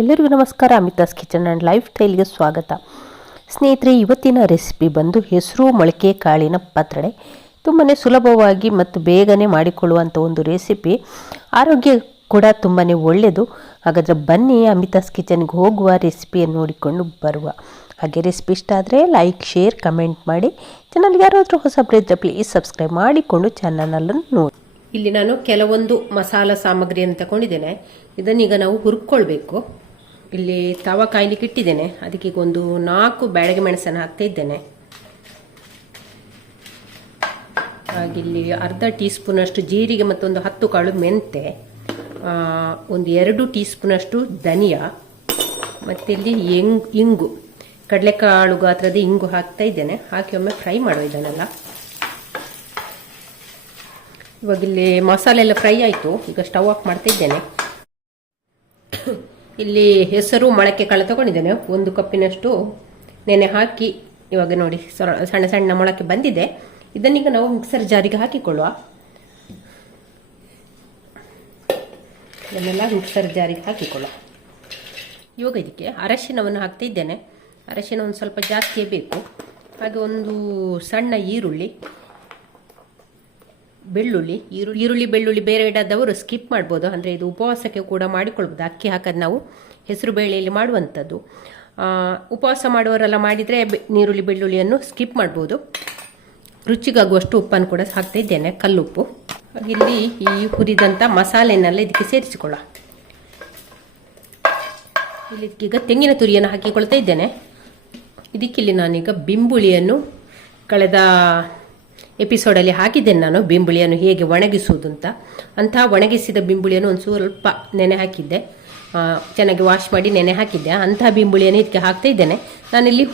ಎಲ್ಲರಿಗೂ ನಮಸ್ಕಾರ. Amitha's kitchen and life ಸ್ಟೈಲ್ಗೆ ಸ್ವಾಗತ. ಸ್ನೇಹಿತರೆ, ಇವತ್ತಿನ ರೆಸಿಪಿ ಬಂದು ಹೆಸರು ಮೊಳಕೆ ಕಾಳಿನ ಪತ್ರೊಡೆ. ತುಂಬಾ ಸುಲಭವಾಗಿ ಮತ್ತು ಬೇಗನೆ ಮಾಡಿಕೊಳ್ಳುವಂಥ ಒಂದು ರೆಸಿಪಿ. ಆರೋಗ್ಯ ಕೂಡ ತುಂಬಾ ಒಳ್ಳೆಯದು. ಹಾಗಾದರೆ ಬನ್ನಿ ಅಮಿತಾಸ್ ಕಿಚನ್ಗೆ ಹೋಗುವ, ರೆಸಿಪಿಯನ್ನು ನೋಡಿಕೊಂಡು ಬರುವ. ಹಾಗೆ ರೆಸಿಪಿ ಇಷ್ಟ ಆದರೆ ಲೈಕ್, ಶೇರ್, ಕಮೆಂಟ್ ಮಾಡಿ. ಚಾನಲ್ಗೆ ಯಾರಾದರೂ ಹೊಸಬ್ರು ಇದ್ದರೆ ಪ್ಲೀಸ್ ಸಬ್ಸ್ಕ್ರೈಬ್ ಮಾಡಿಕೊಂಡು ಚಾನಲನ್ನು ನೋಡಿ. ಇಲ್ಲಿ ನಾನು ಕೆಲವೊಂದು ಮಸಾಲ ಸಾಮಗ್ರಿಯನ್ನು ತಗೊಂಡಿದ್ದೇನೆ. ಇದನ್ನೀಗ ನಾವು ಹುರ್ಕೊಳ್ಬೇಕು. ಇಲ್ಲಿ ತವ ಕಾಯ್ಲಿಕ್ಕೆ ಇಟ್ಟಿದ್ದೇನೆ. ಅದಕ್ಕೆ ಈಗ ಒಂದು 4 ಬ್ಯಾಡಗೆ ಮೆಣಸನ್ನು ಹಾಕ್ತಾ ಇದ್ದೇನೆ. ಹಾಗಿಲ್ಲಿ ಅರ್ಧ ಟೀ ಸ್ಪೂನ್ ಅಷ್ಟು ಜೀರಿಗೆ ಮತ್ತೊಂದು 10 ಕಾಳು ಮೆಂತೆ, ಒಂದು 2 ಟೀ ಸ್ಪೂನ್ ಅಷ್ಟು ಧನಿಯಾ, ಮತ್ತಿಲ್ಲಿ ಇಂಗು, ಕಡಲೆಕಾಳು ಗಾತ್ರದ ಇಂಗು ಹಾಕ್ತಾ ಇದ್ದೇನೆ. ಹಾಕಿ ಒಮ್ಮೆ ಫ್ರೈ ಮಾಡುವ ಇದನ್ನೆಲ್ಲ. ಇವಾಗ ಇಲ್ಲಿ ಮಸಾಲೆ ಎಲ್ಲ ಫ್ರೈ ಆಯಿತು. ಈಗ ಸ್ಟವ್ ಆಫ್ ಮಾಡ್ತಾ ಇದ್ದೇನೆ. ಇಲ್ಲಿ ಹೆಸರು ಮೊಳಕೆ ಕಾಳು ತಗೊಂಡಿದ್ದೇನೆ. 1 ಕಪ್ಪಿನಷ್ಟು ನೆನೆ ಹಾಕಿ, ಇವಾಗ ನೋಡಿ ಸಣ್ಣ ಸಣ್ಣ ಮೊಳಕೆ ಬಂದಿದೆ. ಇದನ್ನೀಗ ನಾವು ಮಿಕ್ಸರ್ ಜಾರಿಗೆ ಹಾಕಿಕೊಳ್ಳುವ. ಇದನ್ನೆಲ್ಲ ಮಿಕ್ಸರ್ ಜಾರಿಗೆ ಹಾಕಿಕೊಳ್ಳುವ. ಇವಾಗ ಇದಕ್ಕೆ ಅರಶಿನವನ್ನು ಹಾಕ್ತಾ ಇದ್ದೇನೆ. ಅರಶಿನ ಒಂದು ಸ್ವಲ್ಪ ಜಾಸ್ತಿಯೇ ಬೇಕು. ಹಾಗೆ ಒಂದು ಸಣ್ಣ ಈರುಳ್ಳಿ, ಬೆಳ್ಳುಳ್ಳಿ. ಬೆಳ್ಳುಳ್ಳಿ ಬೇರೆ ಇಡದವರು ಸ್ಕಿಪ್ ಮಾಡ್ಬೋದು. ಅಂದರೆ ಇದು ಉಪವಾಸಕ್ಕೆ ಕೂಡ ಮಾಡಿಕೊಳ್ಬೋದು. ಅಕ್ಕಿ ಹಾಕೋದು ನಾವು ಹೆಸರು ಬೇಳೆಯಲ್ಲಿ ಮಾಡುವಂಥದ್ದು. ಉಪವಾಸ ಮಾಡುವವರೆಲ್ಲ ಮಾಡಿದರೆ ನೀರುಳ್ಳಿ ಬೆಳ್ಳುಳ್ಳಿಯನ್ನು ಸ್ಕಿಪ್ ಮಾಡ್ಬೋದು. ರುಚಿಗಾಗುವಷ್ಟು ಉಪ್ಪನ್ನು ಕೂಡ ಹಾಕ್ತಾ ಇದ್ದೇನೆ, ಕಲ್ಲುಪ್ಪು. ಇಲ್ಲಿ ಈ ಹುರಿದಂಥ ಮಸಾಲೆನೆಲ್ಲ ಇದಕ್ಕೆ ಸೇರಿಸಿಕೊಳ್ಳ. ಇಲ್ಲಿ ಈಗ ತೆಂಗಿನ ತುರಿಯನ್ನು ಹಾಕಿಕೊಳ್ತಾ ಇದ್ದೇನೆ. ಇದಕ್ಕಿಲ್ಲಿ ನಾನೀಗ ಬಿಂಬುಳಿಯನ್ನು ಕಳೆದ ಎಪಿಸೋಡಲ್ಲಿ ಹಾಕಿದ್ದೇನೆ ನಾನು, ಬಿಂಬುಳಿಯನ್ನು ಹೇಗೆ ಒಣಗಿಸುವುದು ಅಂತ. ಅಂತಹ ಒಣಗಿಸಿದ ಬಿಂಬುಳಿಯನ್ನು ಒಂದು ಸ್ವಲ್ಪ ನೆನೆ ಹಾಕಿದ್ದೆ, ಚೆನ್ನಾಗಿ ವಾಶ್ ಮಾಡಿ ನೆನೆ ಹಾಕಿದ್ದೆ. ಅಂತಹ ಬಿಂಬುಳಿಯನ್ನು ಇದಕ್ಕೆ ಹಾಕ್ತಾ ಇದ್ದೇನೆ. ನಾನಿಲ್ಲಿ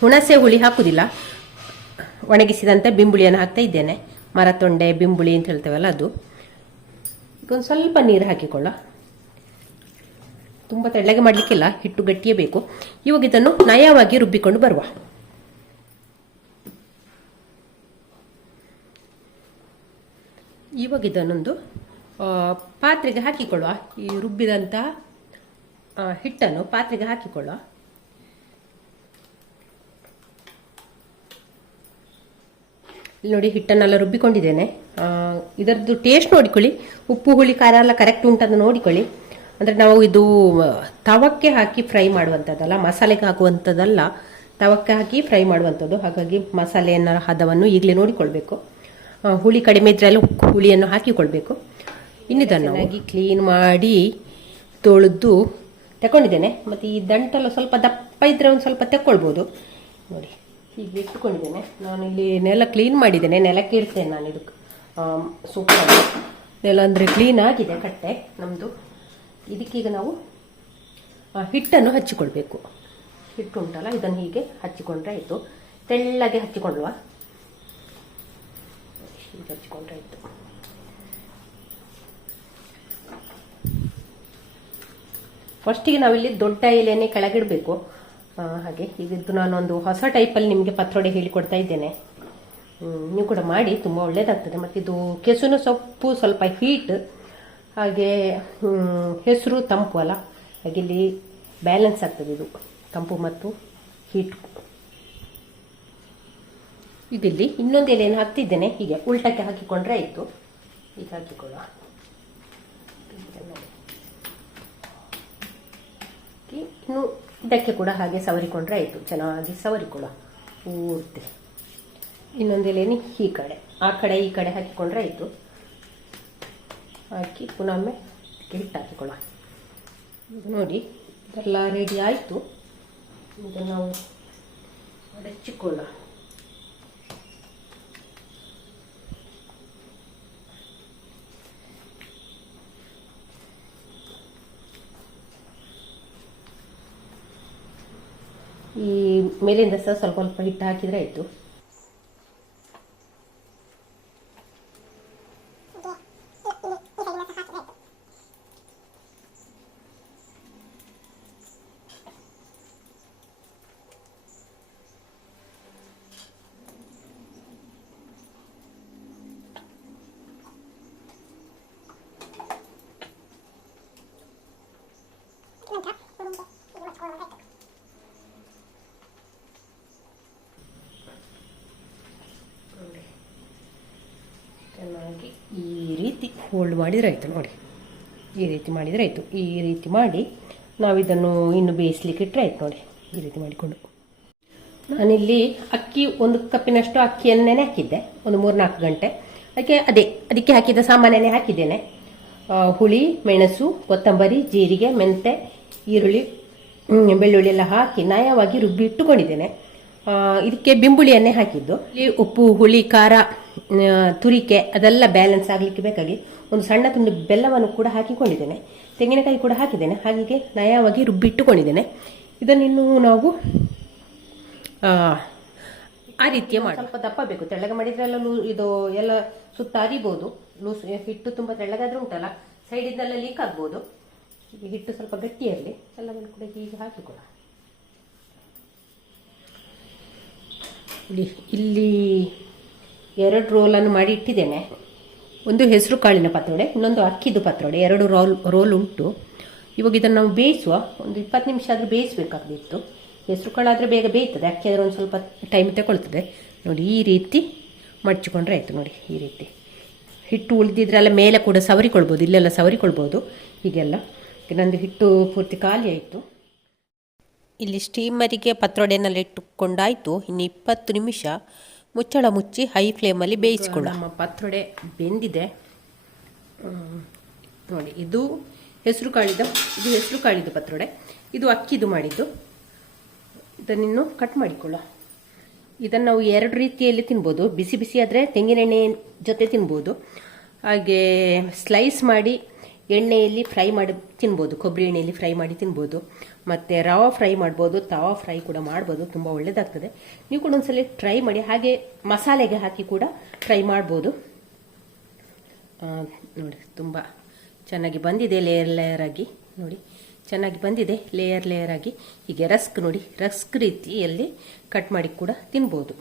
ಹುಣಸೆ ಹುಳಿ ಹಾಕುವುದಿಲ್ಲ, ಒಣಗಿಸಿದಂಥ ಬಿಂಬುಳಿಯನ್ನು ಹಾಕ್ತಾ ಇದ್ದೇನೆ. ಮರತೊಂಡೆ ಬಿಂಬುಳಿ ಅಂತ ಹೇಳ್ತೇವಲ್ಲ ಅದು. ಈಗ ಒಂದು ಸ್ವಲ್ಪ ನೀರು ಹಾಕಿಕೊಳ್ಳ. ತುಂಬ ತೆಳ್ಳಗೆ ಮಾಡಲಿಕ್ಕಿಲ್ಲ, ಹಿಟ್ಟು ಗಟ್ಟಿಯೇ ಬೇಕು. ಇವಾಗ ಇದನ್ನು ನಯವಾಗಿ ರುಬ್ಬಿಕೊಂಡು ಬರುವ. ಇವಾಗ ಇದನ್ನೊಂದು ಪಾತ್ರೆಗೆ ಹಾಕಿಕೊಳ್ಳುವ. ಈ ರುಬ್ಬಿದಂಥ ಹಿಟ್ಟನ್ನು ಪಾತ್ರೆಗೆ ಹಾಕಿಕೊಳ್ಳುವ. ಇಲ್ಲಿ ನೋಡಿ, ಹಿಟ್ಟನ್ನೆಲ್ಲ ರುಬ್ಬಿಕೊಂಡಿದ್ದೇನೆ. ಇದರದ್ದು ಟೇಸ್ಟ್ ನೋಡಿಕೊಳ್ಳಿ. ಉಪ್ಪು ಹುಳಿ ಖಾರ ಎಲ್ಲ ಕರೆಕ್ಟ್ ಉಂಟನ್ನು ನೋಡಿಕೊಳ್ಳಿ. ಅಂದರೆ ನಾವು ಇದು ತವಕ್ಕೆ ಹಾಕಿ ಫ್ರೈ ಮಾಡುವಂಥದ್ದಲ್ಲ, ಮಸಾಲೆಗೆ ಹಾಕುವಂಥದ್ದಲ್ಲ, ತವಕ್ಕೆ ಹಾಕಿ ಫ್ರೈ ಮಾಡುವಂಥದ್ದು. ಹಾಗಾಗಿ ಮಸಾಲೆಯ ಹದವನ್ನು ಈಗಲೇ ನೋಡಿಕೊಳ್ಬೇಕು. ಹುಳಿ ಕಡಿಮೆ ಇದ್ರೆ ಎಲ್ಲ ಹುಳಿಯನ್ನು ಹಾಕಿಕೊಳ್ಬೇಕು. ಇನ್ನಿದನ್ನು ಚೆನ್ನಾಗಿ ಕ್ಲೀನ್ ಮಾಡಿ ತೊಳೆದು ತಗೊಂಡಿದ್ದೇನೆ. ಮತ್ತು ಈ ದಂಟೆಲ್ಲ ಸ್ವಲ್ಪ ದಪ್ಪ ಇದ್ದರೆ ಒಂದು ಸ್ವಲ್ಪ ತೆಕ್ಕೊಳ್ಬೋದು. ನೋಡಿ, ಹೀಗೆ ಇಟ್ಟುಕೊಂಡಿದ್ದೇನೆ. ನಾನು ಇಲ್ಲಿ ನೆಲ ಕ್ಲೀನ್ ಮಾಡಿದ್ದೇನೆ. ನೆಲಕ್ಕೆ ಇಡ್ತೇನೆ ನಾನು ಇದಕ್ಕೆ ಸೂಪರ್ ನೆಲ, ಅಂದರೆ ಕ್ಲೀನ್ ಆಗಿದೆ ಕಟ್ಟೆ ನಮ್ಮದು. ಇದಕ್ಕೀಗ ನಾವು ಹಿಟ್ಟನ್ನು ಹಚ್ಚಿಕೊಳ್ಬೇಕು. ಹಿಟ್ಟು ಉಂಟಲ್ಲ, ಇದನ್ನು ಹೀಗೆ ಹಚ್ಚಿಕೊಂಡ್ರೆ ಆಯಿತು. ತೆಳ್ಳಗೆ ಹಚ್ಚಿಕೊಳ್ಳುವ. ಹೀಗೆ ಹಚ್ಚಿಕೊಂಡ್ರೆ ಆಯಿತು. ಫಸ್ಟಿಗೆ ನಾವಿಲ್ಲಿ ದೊಡ್ಡ ಎಲೆಯನ್ನೇ ಕೆಳಗಿಡಬೇಕು. ಹಾಗೆ ಇದು ನಾನೊಂದು ಹೊಸ ಟೈಪಲ್ಲಿ ನಿಮಗೆ ಪತ್ರೊಡೆ ಹೇಳಿಕೊಡ್ತಾ ಇದ್ದೇನೆ. ನೀವು ಕೂಡ ಮಾಡಿ, ತುಂಬ ಒಳ್ಳೆಯದಾಗ್ತದೆ. ಮತ್ತು ಇದು ಕೆಸುವಿನ ಸೊಪ್ಪು ಸ್ವಲ್ಪ ಹೀಟ್, ಹಾಗೆ ಹೆಸರು ತಂಪು ಅಲ್ಲ, ಹಾಗೆ ಇಲ್ಲಿ ಬ್ಯಾಲೆನ್ಸ್ ಆಗ್ತದೆ ಇದು ತಂಪು ಮತ್ತು ಹೀಟ್. ಇದಿಲ್ಲಿ ಇನ್ನೊಂದು ಎಲೆಯನ್ನು ಹಾಕ್ತಿದ್ದೇನೆ. ಹೀಗೆ ಉಲ್ಟಕ್ಕೆ ಹಾಕಿಕೊಂಡ್ರೆ ಆಯಿತು. ಈಗ ಹಾಕಿಕೊಳ್ಳುವ. ಇನ್ನು ಇದಕ್ಕೆ ಕೂಡ ಹಾಗೆ ಸವರಿಕೊಂಡ್ರೆ ಆಯಿತು. ಚೆನ್ನಾಗಿ ಸವರಿಕೊಳ್ಳುವ ಪೂರ್ತಿ. ಇನ್ನೊಂದು ಎಲೆನಿ ಈ ಕಡೆ, ಆ ಕಡೆ ಈ ಕಡೆ ಹಾಕಿಕೊಂಡ್ರೆ ಆಯಿತು. ಹಾಕಿ ಪುನಃ ಒಮ್ಮೆ ಹಿಟ್ಟು ಹಾಕಿಕೊಳ್ಳುವ. ನೋಡಿ, ಇದೆಲ್ಲ ರೆಡಿ ಆಯಿತು. ಇದನ್ನು ನಾವು ಹಚ್ಚಿಕೊಳ್ಳುವ. ಈ ಮೇಲಿಂದ ಸಹ ಸ್ವಲ್ಪ ಸ್ವಲ್ಪ ಹಿಟ್ಟು ಹಾಕಿದರೆ ಆಯಿತು. ಫೋಲ್ಡ್ ಮಾಡಿದರೆ ಆಯಿತು ನೋಡಿ. ಈ ರೀತಿ ಮಾಡಿದರೆ ಆಯಿತು. ಈ ರೀತಿ ಮಾಡಿ ನಾವಿದನ್ನು ಇನ್ನು ಬೇಯಿಸ್ಲಿಕ್ಕೆ ಇಟ್ಟರೆ ಆಯ್ತು ನೋಡಿ. ಈ ರೀತಿ ಮಾಡಿಕೊಂಡು ನಾನಿಲ್ಲಿ ಅಕ್ಕಿ 1 ಕಪ್ಪಿನಷ್ಟು ಅಕ್ಕಿಯನ್ನು ನೆನೆ ಹಾಕಿದ್ದೆ ಒಂದು 3-4 ಗಂಟೆ. ಅದಕ್ಕೆ ಹಾಕಿದ ಸಾಮಾನ್ಯನೇ ಹಾಕಿದ್ದೇನೆ. ಹುಳಿ, ಮೆಣಸು, ಕೊತ್ತಂಬರಿ, ಜೀರಿಗೆ, ಮೆಂತೆ, ಈರುಳ್ಳಿ, ಬೆಳ್ಳುಳ್ಳಿ ಎಲ್ಲ ಹಾಕಿ ನಯವಾಗಿ ರುಬ್ಬಿ ಇಟ್ಟುಕೊಂಡಿದ್ದೇನೆ. ಇದಕ್ಕೆ ಬಿಂಬುಳಿಯನ್ನೇ ಹಾಕಿದ್ದು. ಇಲ್ಲಿ ಉಪ್ಪು, ಹುಳಿ, ಖಾರ, ತುರಿಕೆ ಅದೆಲ್ಲ ಬ್ಯಾಲೆನ್ಸ್ ಆಗಲಿಕ್ಕೆ ಬೇಕಾಗಿ ಒಂದು ಸಣ್ಣ ತುಂಡು ಬೆಲ್ಲವನ್ನು ಕೂಡ ಹಾಕಿಕೊಂಡಿದ್ದೇನೆ. ತೆಂಗಿನಕಾಯಿ ಕೂಡ ಹಾಕಿದ್ದೇನೆ. ಹಾಗೆ ನಯವಾಗಿ ರುಬ್ಬಿ ಇಟ್ಟುಕೊಂಡಿದ್ದೇನೆ. ಇದನ್ನಿನ್ನು ನಾವು ಆ ರೀತಿಯ ಮಾಡಿ ಸ್ವಲ್ಪ ದಪ್ಪ ಬೇಕು. ತೆಳ್ಳಗೆ ಮಾಡಿದ್ರೆಲ್ಲ ಇದು ಎಲ್ಲ ಸುತ್ತ ಅರಿಬೋದು. ಲೂಸ್ ಹಿಟ್ಟು ತುಂಬ ತೆಳ್ಳಗಾದ್ರೆ ಉಂಟಲ್ಲ ಸೈಡಿಂದೆಲ್ಲ ಲೀಕ್ ಆಗ್ಬೋದು. ಈಗ ಹಿಟ್ಟು ಸ್ವಲ್ಪ ಗಟ್ಟಿ ಇರಲಿ. ಎಲ್ಲವನ್ನು ಕೂಡ ಹೀಗೆ ಹಾಕಿಕೊಡ. ಇಲ್ಲಿ 2 ರೋಲನ್ನು ಮಾಡಿ ಇಟ್ಟಿದ್ದೇನೆ. ಒಂದು ಹೆಸರು ಕಾಳಿನ ಪತ್ರೊಡೆ, ಇನ್ನೊಂದು ಅಕ್ಕಿದು ಪತ್ರೊಡೆ. 2 ರೋಲ್ ಉಂಟು. ಇವಾಗ ಇದನ್ನು ನಾವು ಬೇಯಿಸುವ. ಒಂದು 20 ನಿಮಿಷ ಆದರೂ ಬೇಯಿಸಬೇಕಾಗಿತ್ತು. ಹೆಸರು ಕಾಳಾದರೆ ಬೇಗ ಬೇಯ್ತದೆ, ಅಕ್ಕಿ ಆದರೆ ಒಂದು ಸ್ವಲ್ಪ ಟೈಮ್ ತಗೊಳ್ತದೆ. ನೋಡಿ ಈ ರೀತಿ ಮಡ್ಚಿಕೊಂಡ್ರೆ ಆಯಿತು. ನೋಡಿ ಈ ರೀತಿ ಹಿಟ್ಟು ಉಳಿದಿದ್ರೆಲ್ಲ ಮೇಲೆ ಕೂಡ ಸವರಿಕೊಳ್ಬೋದು, ಇಲ್ಲೆಲ್ಲ ಸವರಿಕೊಳ್ಬೋದು. ಹೀಗೆಲ್ಲ ನಂದು ಹಿಟ್ಟು ಪೂರ್ತಿ ಖಾಲಿ ಆಯಿತು. ಇಲ್ಲಿ ಸ್ಟೀಮರಿಗೆ ಪತ್ರೊಡೆನಲ್ಲಿ ಇಟ್ಟುಕೊಂಡಾಯಿತು. ಇನ್ನು 20 ನಿಮಿಷ ಮುಚ್ಚಳ ಮುಚ್ಚಿ ಹೈ ಫ್ಲೇಮಲ್ಲಿ ಬೇಯಿಸ್ಕೊಳ್ಳ. ನಮ್ಮ ಪತ್ರೊಡೆ ಬೆಂದಿದೆ ನೋಡಿ. ಇದು ಹೆಸರು ಕಾಳಿದ ಪತ್ರೊಡೆ. ಇದು ಅಕ್ಕಿದು ಮಾಡಿದ್ದು. ಇದನ್ನಿನ್ನು ಕಟ್ ಮಾಡಿಕೊಳ್ಳ. ಇದನ್ನು ನಾವು 2 ರೀತಿಯಲ್ಲಿ ತಿನ್ಬೋದು. ಬಿಸಿ ಬಿಸಿ ಆದರೆ ತೆಂಗಿನೆಣ್ಣೆ ಜೊತೆ ತಿನ್ಬೋದು. ಹಾಗೆ ಸ್ಲೈಸ್ ಮಾಡಿ ಎಣ್ಣೆಯಲ್ಲಿ ಫ್ರೈ ಮಾಡಿ ತಿನ್ಬೋದು. ಕೊಬ್ಬರಿ ಎಣ್ಣೆಯಲ್ಲಿ ಫ್ರೈ ಮಾಡಿ ತಿನ್ಬೋದು. ಮತ್ತು ರವಾ ಫ್ರೈ ಮಾಡ್ಬೋದು, ತವಾ ಫ್ರೈ ಕೂಡ ಮಾಡ್ಬೋದು. ತುಂಬ ಒಳ್ಳೆಯದಾಗ್ತದೆ. ನೀವು ಕೂಡ ಒಂದ್ಸಲ ಟ್ರೈ ಮಾಡಿ. ಹಾಗೆ ಮಸಾಲೆಗೆ ಹಾಕಿ ಕೂಡ ಫ್ರೈ ಮಾಡ್ಬೋದು. ನೋಡಿ ತುಂಬ ಚೆನ್ನಾಗಿ ಬಂದಿದೆ. ಲೇಯರ್ ಆಗಿ ನೋಡಿ ಚೆನ್ನಾಗಿ ಬಂದಿದೆ. ಲೇಯರ್ ಆಗಿ ಹೀಗೆ ರಸ್ಕ್ ನೋಡಿ, ರಸ್ಕ್ ರೀತಿಯಲ್ಲಿ ಕಟ್ ಮಾಡಿ ಕೂಡ ತಿನ್ಬೋದು.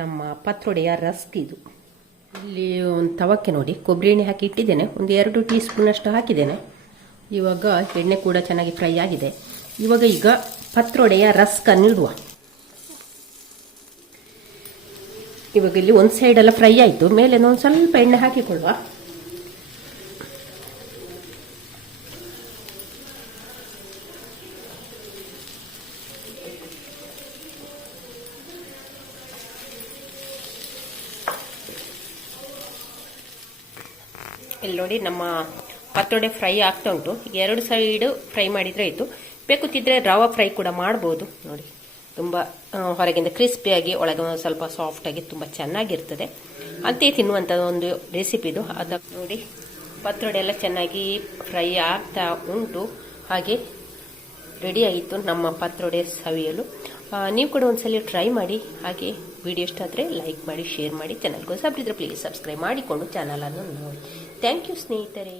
ನಮ್ಮ ಪತ್ರೊಡೆಯ ರಸ್ಕ್ ಇದು. ಇಲ್ಲಿ ಒಂದು ತವಕ್ಕೆ ನೋಡಿ ಕೊಬ್ಬರಿ ಎಣ್ಣೆ ಹಾಕಿ ಇಟ್ಟಿದ್ದೇನೆ. ಒಂದು 2 ಟೀ ಸ್ಪೂನ್ ಅಷ್ಟು ಹಾಕಿದ್ದೇನೆ. ಇವಾಗ ಎಣ್ಣೆ ಕೂಡ ಚೆನ್ನಾಗಿ ಫ್ರೈ ಆಗಿದೆ. ಈಗ ಪತ್ರೊಡೆಯ ರಸ್ಕನ್ನು ಇಡುವ. ಇವಾಗ ಇಲ್ಲಿ ಒಂದು ಸೈಡೆಲ್ಲ ಫ್ರೈ ಆಯಿತು. ಮೇಲೆ ಒಂದು ಸ್ವಲ್ಪ ಎಣ್ಣೆ ಹಾಕಿಕೊಳ್ಳುವ. ಇಲ್ಲಿ ನೋಡಿ ನಮ್ಮ ಪತ್ರೊಡೆ ಫ್ರೈ ಆಗ್ತಾ ಉಂಟು. ಈಗ 2 ಸೈಡ್ ಫ್ರೈ ಮಾಡಿದರೆ ಆಯಿತು. ಬೇಕುತ್ತಿದ್ರೆ ರವಾ ಫ್ರೈ ಕೂಡ ಮಾಡ್ಬೋದು. ನೋಡಿ ತುಂಬ ಹೊರಗಿಂದ ಕ್ರಿಸ್ಪಿಯಾಗಿ ಒಳಗೆ ಸ್ವಲ್ಪ ಸಾಫ್ಟಾಗಿ ತುಂಬ ಚೆನ್ನಾಗಿರ್ತದೆ. ಅಂತೆ ತಿನ್ನುವಂಥ ಒಂದು ರೆಸಿಪಿದು. ಅದಕ್ಕೆ ನೋಡಿ ಪತ್ರೊಡೆ ಎಲ್ಲ ಚೆನ್ನಾಗಿ ಫ್ರೈ ಆಗ್ತಾ ಉಂಟು. ಹಾಗೆ ರೆಡಿ ಆಯಿತು ನಮ್ಮ ಪತ್ರೊಡೆ ಸವಿಯಲು. ನೀವು ಕೂಡ ಒಂದ್ಸಲ ಟ್ರೈ ಮಾಡಿ. ಹಾಗೆ ವಿಡಿಯೋ ಇಷ್ಟ ಆದರೆ ಲೈಕ್ ಮಾಡಿ, ಶೇರ್ ಮಾಡಿ. ಚಾನಲ್ಗೆ ಹೊಸಬ್ರಿದ್ರೆ ಪ್ಲೀಸ್ ಸಬ್ಸ್ಕ್ರೈಬ್ ಮಾಡಿಕೊಂಡು ಚಾನಲನ್ನು ನೋಡಿ. ಥ್ಯಾಂಕ್ ಯು ಸ್ನೇಹಿತರೆ.